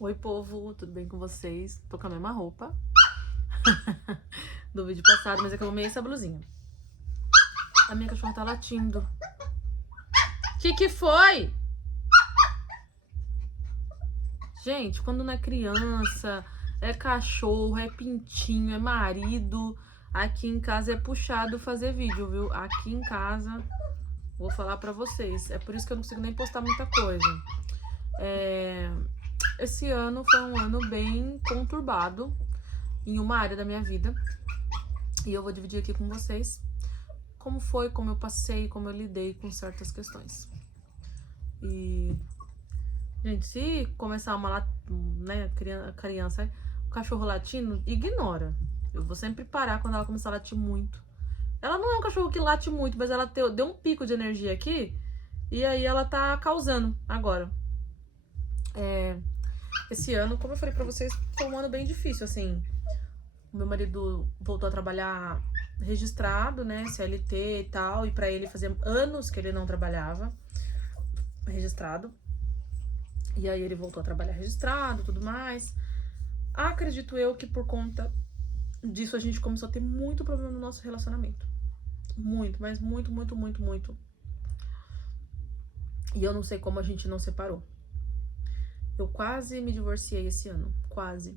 Oi, povo, tudo bem com vocês? Tô com a mesma roupa do vídeo passado, mas é que eu amei essa blusinha. A minha cachorra tá latindo. Que foi? Gente, quando não é criança, é cachorro, é pintinho, é marido, aqui em casa é puxado fazer vídeo, viu? Aqui em casa, vou falar pra vocês, é por isso que eu não consigo nem postar muita coisa. Esse ano foi um ano bem conturbado em uma área da minha vida. E eu vou dividir aqui com vocês como foi, como eu passei, como eu lidei com certas questões. E, gente, se começar uma, né, criança, o cachorro latindo, ignora. Eu vou sempre parar quando ela começar a latir muito. Ela não é um cachorro que late muito, mas ela deu um pico de energia aqui, e aí ela tá causando agora. Esse ano, como eu falei pra vocês, foi um ano bem difícil, assim. O meu marido voltou a trabalhar registrado, né, CLT e tal, e pra ele fazia anos que ele não trabalhava registrado. E aí ele voltou a trabalhar registrado, tudo mais. Acredito eu que por conta disso a gente começou a ter muito problema no nosso relacionamento. Muito, mas muito, muito, muito, muito. E eu não sei como a gente não separou. Eu quase me divorciei esse ano, quase.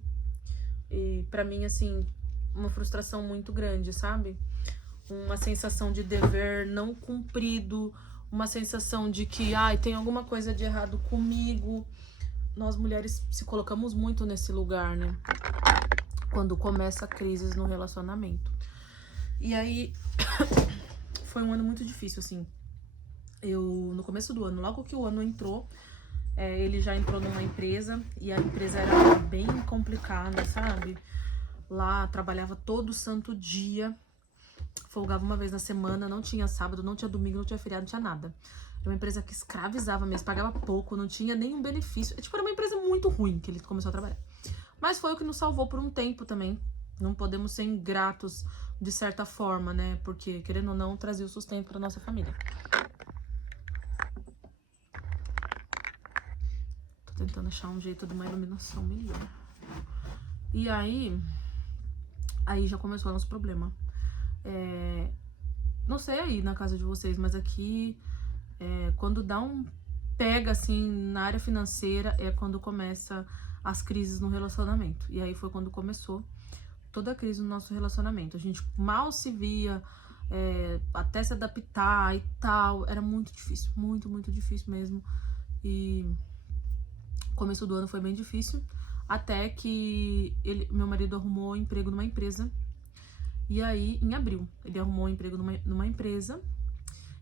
E pra mim, assim, uma frustração muito grande, sabe? Uma sensação de dever não cumprido, uma sensação de que, ai, tem alguma coisa de errado comigo. Nós mulheres se colocamos muito nesse lugar, né? Quando começa crises no relacionamento. E aí, foi um ano muito difícil, assim. No começo do ano, logo que o ano entrou, ele já entrou numa empresa, e a empresa era bem complicada, sabe? Lá trabalhava todo santo dia, folgava uma vez na semana, não tinha sábado, não tinha domingo, não tinha feriado, não tinha nada. Era uma empresa que escravizava mesmo, pagava pouco, não tinha nenhum benefício. Era uma empresa muito ruim que ele começou a trabalhar. Mas foi o que nos salvou por um tempo também. Não podemos ser ingratos de certa forma, né? Porque, querendo ou não, trazia o sustento para nossa família. Tô tentando achar um jeito de uma iluminação melhor. E aí já começou o nosso problema. Não sei aí na casa de vocês, mas aqui, quando dá um pega, assim, na área financeira, é quando começa as crises no relacionamento. E aí foi quando começou toda a crise no nosso relacionamento. A gente mal se via, até se adaptar e tal. Era muito difícil, muito, muito difícil mesmo. E o começo do ano foi bem difícil, até que meu marido arrumou emprego numa empresa. E aí, em abril, ele arrumou um emprego numa empresa.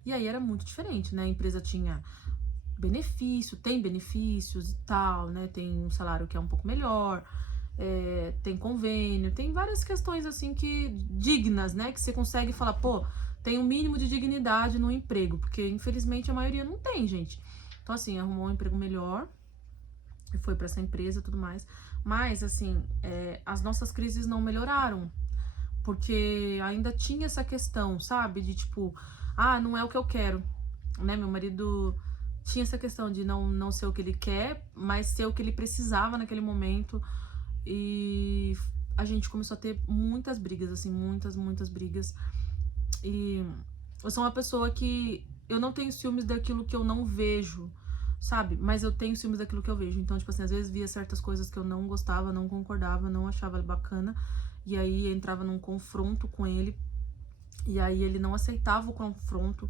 E aí era muito diferente, né? A empresa tinha benefício, tem benefícios e tal, né? Tem um salário que é um pouco melhor, tem convênio, tem várias questões assim que dignas, né? Que você consegue falar, pô, tem um mínimo de dignidade no emprego, porque infelizmente a maioria não tem, gente. Então, assim, arrumou um emprego melhor e foi para essa empresa e tudo mais. Mas, assim, as nossas crises não melhoraram, porque ainda tinha essa questão, sabe? De tipo, não é o que eu quero, né? Meu marido tinha essa questão de não ser o que ele quer, mas ser o que ele precisava naquele momento. E a gente começou a ter muitas brigas, assim, muitas, muitas brigas. E eu sou uma pessoa que eu não tenho ciúmes daquilo que eu não vejo, sabe? Mas eu tenho ciúmes daquilo que eu vejo. Então, tipo assim, às vezes via certas coisas que eu não gostava, não concordava, não achava bacana. E aí entrava num confronto com ele. E aí ele não aceitava o confronto.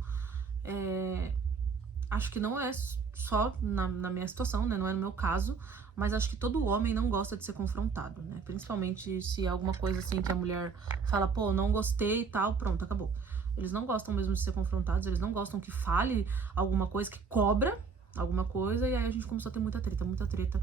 Acho que não é só na minha situação, né? Não é no meu caso. Mas acho que todo homem não gosta de ser confrontado, né? Principalmente se é alguma coisa assim que a mulher fala, pô, não gostei e tal, pronto, acabou. Eles não gostam mesmo de ser confrontados, eles não gostam que fale alguma coisa, que cobra alguma coisa. E aí a gente começou a ter muita treta, muita treta.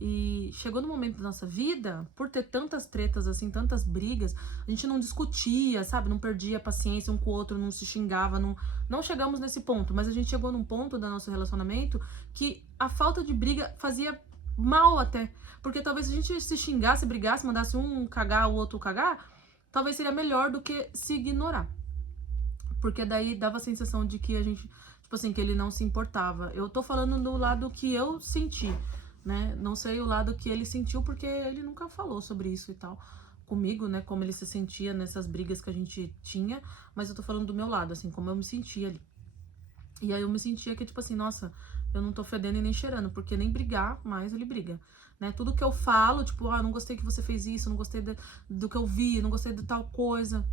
E chegou no momento da nossa vida, por ter tantas tretas, assim, tantas brigas, a gente não discutia, sabe? Não perdia paciência um com o outro, não se xingava, não chegamos nesse ponto. Mas a gente chegou num ponto do nosso relacionamento que a falta de briga fazia mal até. Porque talvez se a gente se xingasse, brigasse, mandasse um cagar, o outro cagar, talvez seria melhor do que se ignorar. Porque daí dava a sensação de que a gente, tipo assim, que ele não se importava. Eu tô falando do lado que eu senti, né? Não sei o lado que ele sentiu, porque ele nunca falou sobre isso e tal comigo, né? Como ele se sentia nessas brigas que a gente tinha, mas eu tô falando do meu lado, assim, como eu me sentia ali. E aí eu me sentia que, tipo assim, nossa, eu não tô fedendo e nem cheirando, porque nem brigar mais ele briga, né? Tudo que eu falo, tipo, não gostei que você fez isso, não gostei do que eu vi, não gostei de tal coisa,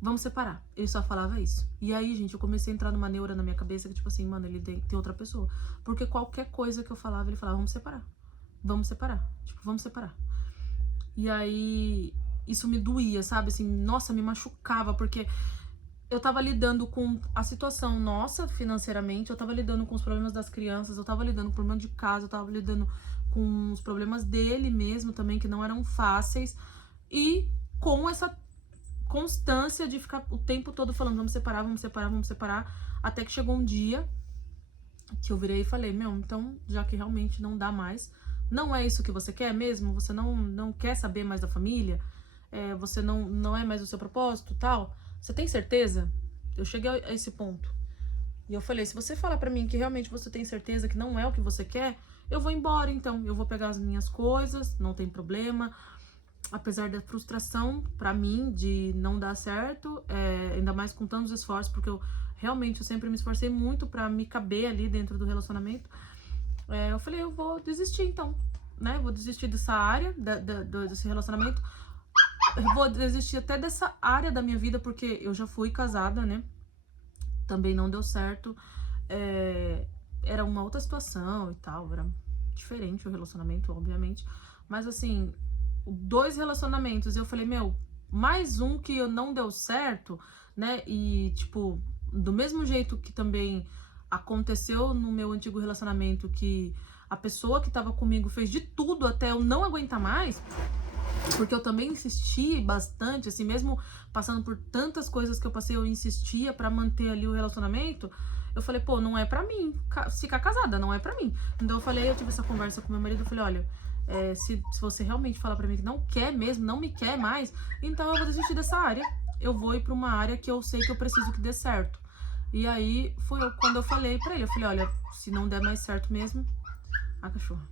vamos separar. Ele só falava isso. E aí, gente, eu comecei a entrar numa neura na minha cabeça que, tipo assim, mano, ele tem outra pessoa. Porque qualquer coisa que eu falava, ele falava, vamos separar. Vamos separar. Tipo, vamos separar. E aí, isso me doía, sabe? Assim, nossa, me machucava, porque eu tava lidando com a situação nossa financeiramente, eu tava lidando com os problemas das crianças, eu tava lidando com o problema de casa, eu tava lidando com os problemas dele mesmo também, que não eram fáceis, e com essa constância de ficar o tempo todo falando, vamos separar, vamos separar, vamos separar, até que chegou um dia que eu virei e falei, meu, então, já que realmente não dá mais, não é isso que você quer mesmo? Você não quer saber mais da família? Você não é mais o seu propósito, tal? Você tem certeza? Eu cheguei a esse ponto. E eu falei, se você falar pra mim que realmente você tem certeza que não é o que você quer, eu vou embora, então. Eu vou pegar as minhas coisas, não tem problema. Apesar da frustração pra mim de não dar certo, ainda mais com tantos esforços, porque eu sempre me esforcei muito pra me caber ali dentro do relacionamento. Eu falei, eu vou desistir então, né? Vou desistir dessa área, desse relacionamento. Eu vou desistir até dessa área da minha vida, porque eu já fui casada, né? Também não deu certo. Era uma outra situação e tal, era diferente o relacionamento, obviamente. Mas assim, 2 relacionamentos, eu falei, meu, mais um que não deu certo, né? E, tipo, do mesmo jeito que também aconteceu no meu antigo relacionamento, que a pessoa que tava comigo fez de tudo até eu não aguentar mais, porque eu também insisti bastante, assim, mesmo passando por tantas coisas que eu passei, eu insistia pra manter ali o relacionamento. Eu falei, pô, não é pra mim ficar casada, não é pra mim. Então eu tive essa conversa com meu marido, eu falei, olha, se você realmente falar pra mim que não quer mesmo, não me quer mais, então eu vou desistir dessa área. Eu vou ir pra uma área que eu sei que eu preciso que dê certo. E aí foi quando eu falei pra ele, eu falei, olha, se não der mais certo mesmo, a cachorra.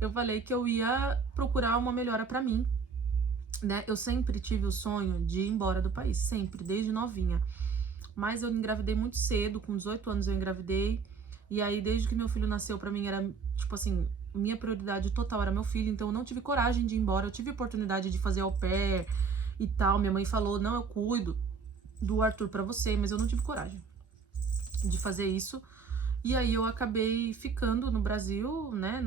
Eu falei que eu ia procurar uma melhora pra mim, né? Eu sempre tive o sonho de ir embora do país, sempre, desde novinha. Mas eu engravidei muito cedo, com 18 anos eu engravidei. E aí, desde que meu filho nasceu, pra mim era, tipo assim, minha prioridade total era meu filho. Então eu não tive coragem de ir embora. Eu tive oportunidade de fazer au pair e tal. Minha mãe falou, não, eu cuido do Arthur pra você, mas eu não tive coragem de fazer isso. E aí eu acabei ficando no Brasil, né?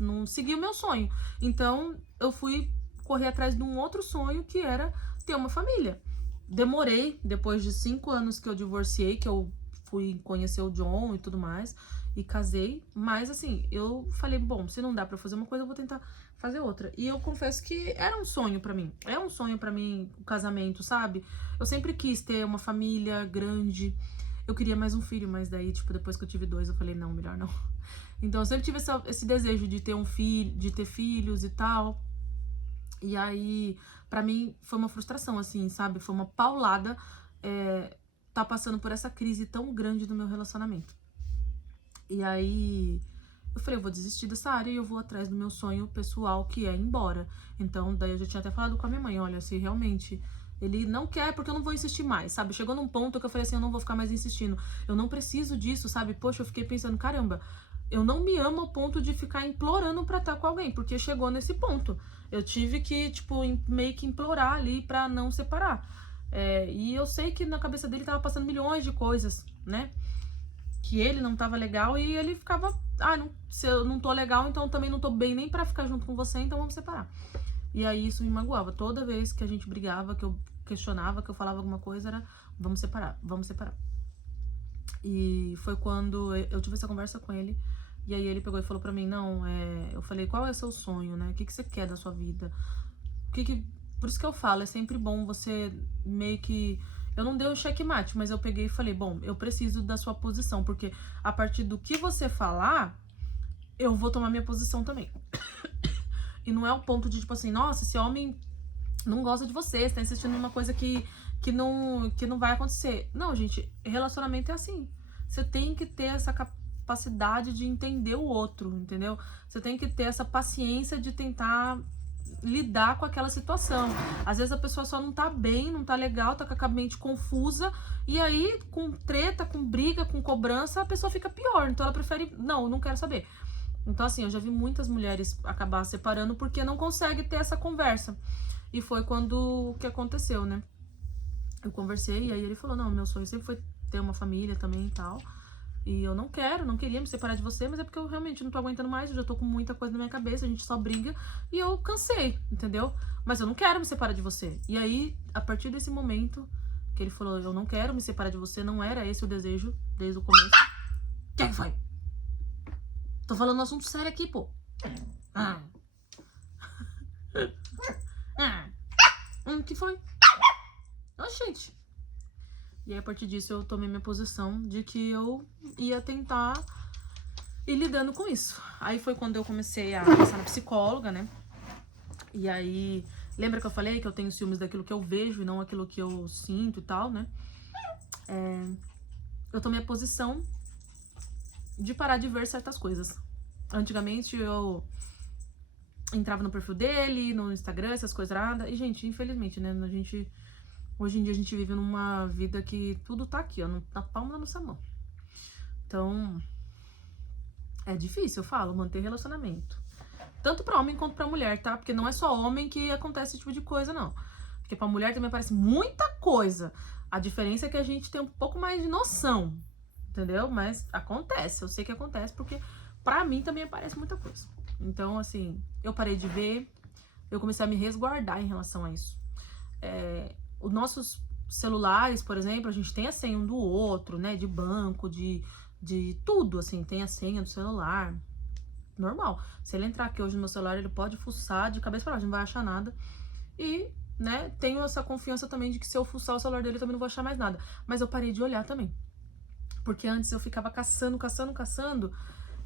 Não segui o meu sonho. Então eu fui correr atrás de um outro sonho, que era ter uma família. Demorei, depois de 5 anos que eu divorciei, que eu fui conhecer o John e tudo mais, e casei. Mas assim, eu falei, bom, se não dá pra fazer uma coisa, eu vou tentar fazer outra. E eu confesso que era um sonho pra mim. É um sonho pra mim o casamento, sabe? Eu sempre quis ter uma família grande. Eu queria mais um filho, mas daí, tipo, depois que eu tive 2, eu falei, não, melhor não. Então, eu sempre tive esse desejo de ter um filho, de ter filhos e tal. E aí, pra mim, foi uma frustração, assim, sabe? Foi uma paulada tá passando por essa crise tão grande do meu relacionamento. E aí, eu falei, eu vou desistir dessa área e eu vou atrás do meu sonho pessoal, que é ir embora. Então, daí eu já tinha até falado com a minha mãe, olha, se realmente ele não quer, porque eu não vou insistir mais, sabe? Chegou num ponto que eu falei assim, eu não vou ficar mais insistindo. Eu não preciso disso, sabe? Poxa, eu fiquei pensando, caramba, eu não me amo ao ponto de ficar implorando pra estar com alguém, porque chegou nesse ponto. Eu tive que, tipo, meio que implorar ali pra não separar. E eu sei que na cabeça dele tava passando milhões de coisas, né? Que ele não tava legal e ele ficava, se eu não tô legal, então também não tô bem nem pra ficar junto com você, então vamos separar. E aí isso me magoava. Toda vez que a gente brigava, que eu questionava, que eu falava alguma coisa, era vamos separar, vamos separar. E foi quando eu tive essa conversa com ele, e aí ele pegou e falou pra mim, não, eu falei, qual é o seu sonho, né? O que você quer da sua vida? Por isso que eu falo, é sempre bom você meio que... Eu não dei um checkmate, mas eu peguei e falei, bom, eu preciso da sua posição, porque a partir do que você falar, eu vou tomar minha posição também. E não é o ponto de, tipo assim, nossa, esse homem não gosta de você tá insistindo numa coisa que não vai acontecer. Não, gente, relacionamento é assim. você tem que ter essa capacidade de entender o outro, entendeu? Você tem que ter essa paciência de tentar lidar com aquela situação. Às vezes a pessoa só não tá bem, não tá legal, tá com a mente confusa, e aí com treta, com briga, com cobrança, a pessoa fica pior. Então ela prefere, não quero saber. Então assim, eu já vi muitas mulheres acabar separando porque não consegue ter essa conversa. E foi quando o que aconteceu, né? Eu conversei e aí ele falou, não, meu sonho sempre foi ter uma família também e tal. E eu não queria me separar de você, mas é porque eu realmente não tô aguentando mais, eu já tô com muita coisa na minha cabeça, a gente só briga e eu cansei, entendeu? Mas eu não quero me separar de você. E aí, a partir desse momento que ele falou, eu não quero me separar de você, não era esse o desejo desde o começo. O que foi? Tô falando um assunto sério aqui, pô. Que foi? Gente. E aí, a partir disso, eu tomei minha posição de que eu ia tentar ir lidando com isso. Aí foi quando eu comecei a passar na psicóloga, né? E aí, lembra que eu falei que eu tenho ciúmes daquilo que eu vejo e não aquilo que eu sinto e tal, né? Eu tomei a posição de parar de ver certas coisas. Antigamente, eu entrava no perfil dele, no Instagram, essas coisas nada. E, gente, infelizmente, né? Hoje em dia a gente vive numa vida que tudo tá aqui, ó, na palma da nossa mão. Então, é difícil, eu falo, manter relacionamento. Tanto pra homem quanto pra mulher, tá? Porque não é só homem que acontece esse tipo de coisa, não. Porque pra mulher também aparece muita coisa. A diferença é que a gente tem um pouco mais de noção, entendeu? Mas acontece, eu sei que acontece, porque pra mim também aparece muita coisa. Então, assim, eu parei de ver, eu comecei a me resguardar em relação a isso. Os nossos celulares, por exemplo, a gente tem a senha um do outro, né? De banco, de tudo, assim, tem a senha do celular. Normal. Se ele entrar aqui hoje no meu celular, ele pode fuçar de cabeça pra baixo, não vai achar nada. E, né, tenho essa confiança também de que se eu fuçar o celular dele, eu também não vou achar mais nada. Mas eu parei de olhar também. Porque antes eu ficava caçando.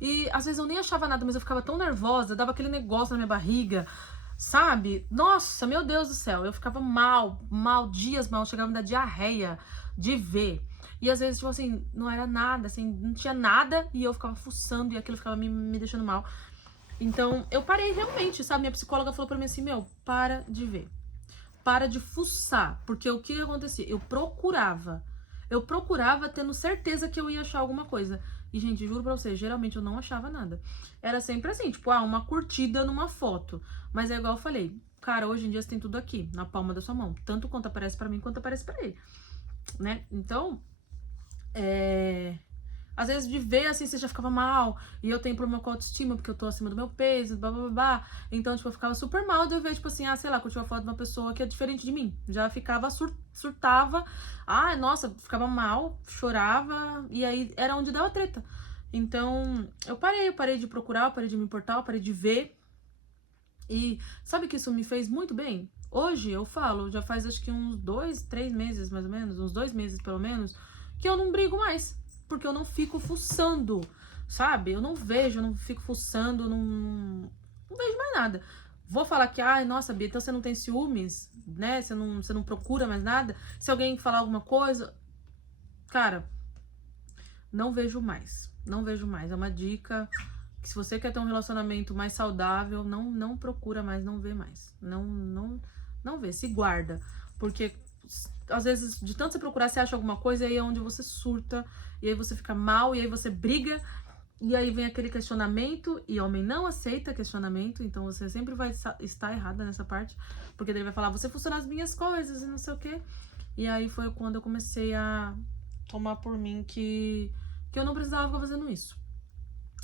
E às vezes eu nem achava nada, mas eu ficava tão nervosa, dava aquele negócio na minha barriga, sabe? Nossa, meu Deus do céu, eu ficava mal, dias mal, chegava a me dar diarreia de ver. E às vezes, tipo assim, não era nada, assim, não tinha nada e eu ficava fuçando e aquilo ficava me deixando mal. Então, eu parei realmente, sabe? Minha psicóloga falou pra mim assim, meu, para de ver. Para de fuçar, porque o que acontecia? Eu procurava tendo certeza que eu ia achar alguma coisa. E, gente, juro pra vocês, geralmente eu não achava nada. Era sempre assim, tipo, uma curtida numa foto. Mas é igual eu falei, cara, hoje em dia você tem tudo aqui, na palma da sua mão. Tanto quanto aparece pra mim, quanto aparece pra ele. Né? Então, às vezes de ver assim, você já ficava mal. E eu tenho problema com autoestima, porque eu tô acima do meu peso, blá blá blá. Então, tipo, eu ficava super mal de eu ver, tipo assim, sei lá, curti uma foto de uma pessoa que é diferente de mim. Já ficava, surtava. Nossa, ficava mal, chorava. E aí era onde dava treta. Então, eu parei de procurar, eu parei de me importar, eu parei de ver. E sabe que isso me fez muito bem? Hoje eu falo, já faz acho que uns 2, 3 meses mais ou menos, uns 2 meses pelo menos, que eu não brigo mais. Porque eu não fico fuçando, sabe? Eu não vejo, eu não fico fuçando, não vejo mais nada. Vou falar que, nossa, Bia, então você não tem ciúmes, né? Você não procura mais nada? Se alguém falar alguma coisa, cara, não vejo mais. Não vejo mais. É uma dica que se você quer ter um relacionamento mais saudável, não procura mais, não vê mais. Não vê, se guarda. Porque às vezes, de tanto você procurar, você acha alguma coisa, e aí é onde você surta, e aí você fica mal, e aí você briga, e aí vem aquele questionamento, e homem não aceita questionamento, então você sempre vai estar errada nessa parte, porque ele vai falar, você funciona as minhas coisas, e não sei o quê. E aí foi quando eu comecei a tomar por mim que eu não precisava ficar fazendo isso.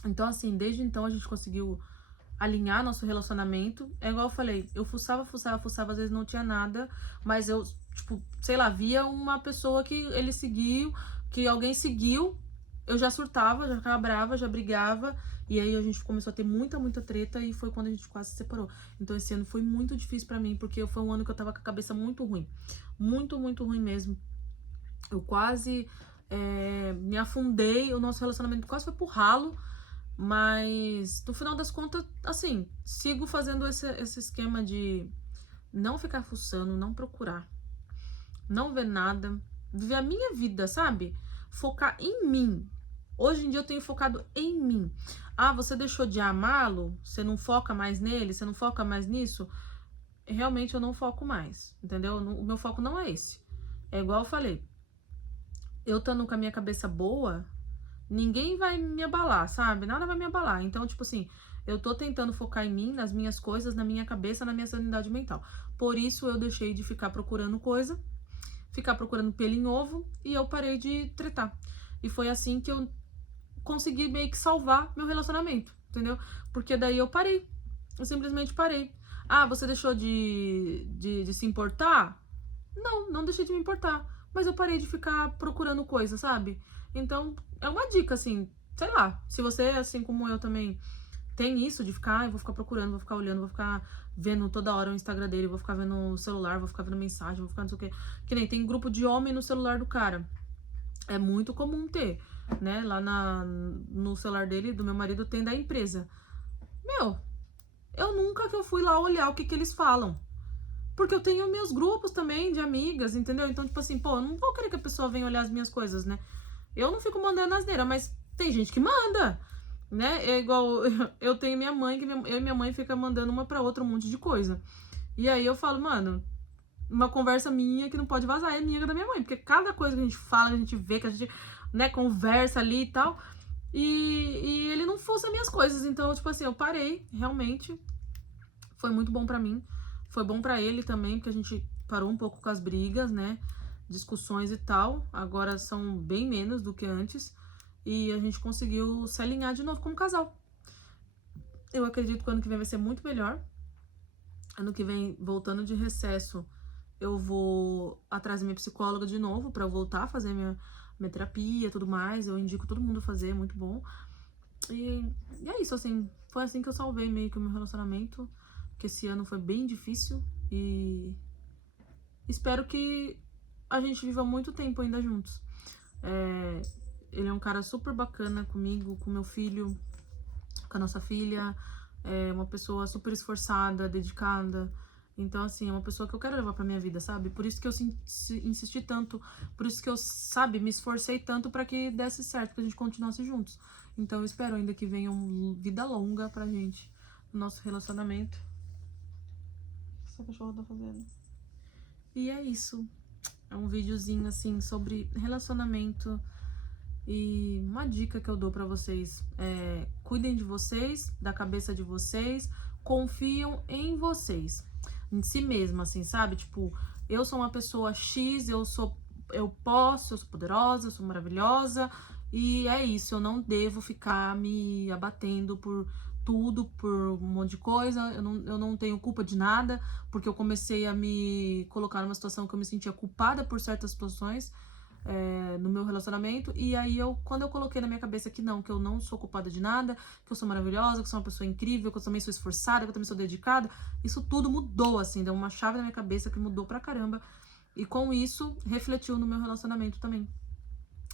Então, assim, desde então a gente conseguiu alinhar nosso relacionamento. É igual eu falei, eu fuçava, às vezes não tinha nada, mas eu, tipo, sei lá, via uma pessoa que ele seguiu, que alguém seguiu, eu já surtava, já ficava brava, já brigava, e aí a gente começou a ter muita treta e foi quando a gente quase se separou. Então esse ano foi muito difícil pra mim, porque foi um ano que eu tava com a cabeça muito ruim. Muito ruim mesmo. Eu quase me afundei, o nosso relacionamento quase foi pro ralo. Mas, no final das contas, assim, sigo fazendo esse esquema de não ficar fuçando, não procurar, não ver nada, viver a minha vida, sabe? Focar em mim. Hoje em dia eu tenho focado em mim. Ah, você deixou de amá-lo? Você não foca mais nele? Você não foca mais nisso? Realmente eu não foco mais, entendeu? O meu foco não é esse. É igual eu falei, eu estando com a minha cabeça boa, ninguém vai me abalar, sabe? Nada vai me abalar. Então, tipo assim, eu tô tentando focar em mim, nas minhas coisas, na minha cabeça, na minha sanidade mental. Por isso eu deixei de ficar procurando coisa, ficar procurando pelo em ovo, e eu parei de tretar. E foi assim que eu consegui meio que salvar meu relacionamento, entendeu? Porque daí eu parei. Eu simplesmente parei. Ah, você deixou de se importar? Não, não deixei de me importar. Mas eu parei de ficar procurando coisa, sabe? Então, é uma dica, assim, sei lá. Se você, assim como eu também, tem isso de ficar, eu vou ficar procurando, vou ficar olhando, vou ficar vendo toda hora o Instagram dele, vou ficar vendo o celular, vou ficar vendo mensagem, vou ficar não sei o quê. Que nem tem grupo de homem no celular do cara. É muito comum ter, né? Lá no celular dele, do meu marido, tem da empresa. Meu, eu nunca que eu fui lá olhar o que que eles falam. Porque eu tenho meus grupos também de amigas, entendeu? Então, tipo assim, pô, eu não vou querer que a pessoa venha olhar as minhas coisas, né? Eu não fico mandando asneira, mas tem gente que manda, né? É igual eu tenho minha mãe, que eu e minha mãe fica mandando uma pra outra um monte de coisa. E aí eu falo, mano, uma conversa minha que não pode vazar é minha e da minha mãe, porque cada coisa que a gente fala, que a gente vê, que a gente, né, conversa ali e tal, e ele não fuça minhas coisas. Então, tipo assim, eu parei, realmente, foi muito bom pra mim, foi bom pra ele também, porque a gente parou um pouco com as brigas, né, discussões e tal, agora são bem menos do que antes, e a gente conseguiu se alinhar de novo como casal. Eu acredito que o ano que vem vai ser muito melhor. Ano que vem, voltando de recesso, eu vou atrás da minha psicóloga de novo pra eu voltar a fazer minha terapia e tudo mais. Eu indico todo mundo a fazer, é muito bom. E é isso, assim, foi assim que eu salvei meio que o meu relacionamento, que esse ano foi bem difícil e espero que a gente viva muito tempo ainda juntos. Ele é um cara super bacana comigo, com meu filho, com a nossa filha, é uma pessoa super esforçada, dedicada. Então, assim, é uma pessoa que eu quero levar pra minha vida, sabe? Por isso que eu insisti tanto, por isso que eu, sabe, me esforcei tanto pra que desse certo, que a gente continuasse juntos. Então, eu espero ainda que venha uma vida longa pra gente, no nosso relacionamento. O que essa cachorra tá fazendo? E é isso. É um videozinho, assim, sobre relacionamento. E uma dica que eu dou pra vocês é: cuidem de vocês, da cabeça de vocês, confiam em vocês, em si mesma, assim, sabe? Tipo, eu sou uma pessoa X, eu sou poderosa, eu sou maravilhosa, e é isso, eu não devo ficar me abatendo por tudo, por um monte de coisa, eu não tenho culpa de nada, porque eu comecei a me colocar numa situação que eu me sentia culpada por certas situações, no meu relacionamento, e aí quando eu coloquei na minha cabeça que não, que eu não sou culpada de nada, que eu sou maravilhosa, que eu sou uma pessoa incrível, que eu também sou esforçada, que eu também sou dedicada, isso tudo mudou, assim, deu uma chave na minha cabeça que mudou pra caramba, e com isso, refletiu no meu relacionamento também.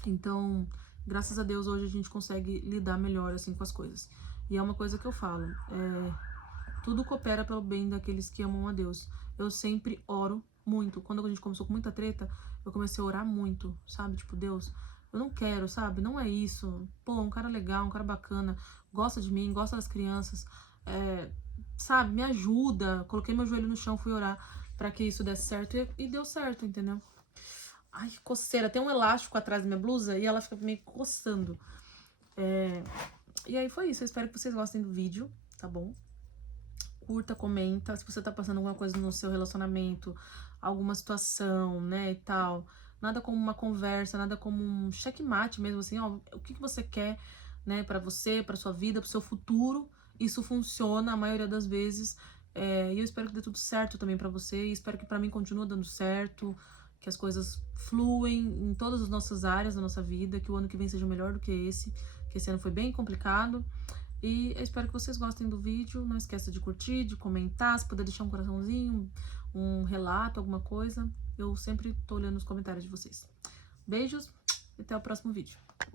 Então, graças a Deus, hoje a gente consegue lidar melhor, assim, com as coisas. E é uma coisa que eu falo, tudo coopera pelo bem daqueles que amam a Deus. Eu sempre oro muito. Quando a gente começou com muita treta, eu comecei a orar muito, sabe? Tipo, Deus, eu não quero, sabe? Não é isso. Pô, um cara legal, um cara bacana, gosta de mim, gosta das crianças, sabe? Me ajuda. Coloquei meu joelho no chão, fui orar pra que isso desse certo e deu certo, entendeu? Ai, que coceira. Tem um elástico atrás da minha blusa e ela fica meio coçando. E aí foi isso. Eu espero que vocês gostem do vídeo, tá bom? Curta, comenta, se você tá passando alguma coisa no seu relacionamento, alguma situação, né, e tal. Nada como uma conversa, nada como um checkmate mesmo, assim, ó, o que você quer, né, pra você, pra sua vida, pro seu futuro. Isso funciona a maioria das vezes. E eu espero que dê tudo certo também pra você, e espero que pra mim continue dando certo, que as coisas fluem em todas as nossas áreas da nossa vida, que o ano que vem seja melhor do que esse ano foi bem complicado. E eu espero que vocês gostem do vídeo. Não esqueça de curtir, de comentar, se puder deixar um coraçãozinho, um relato, alguma coisa. Eu sempre tô olhando os comentários de vocês. Beijos e até o próximo vídeo.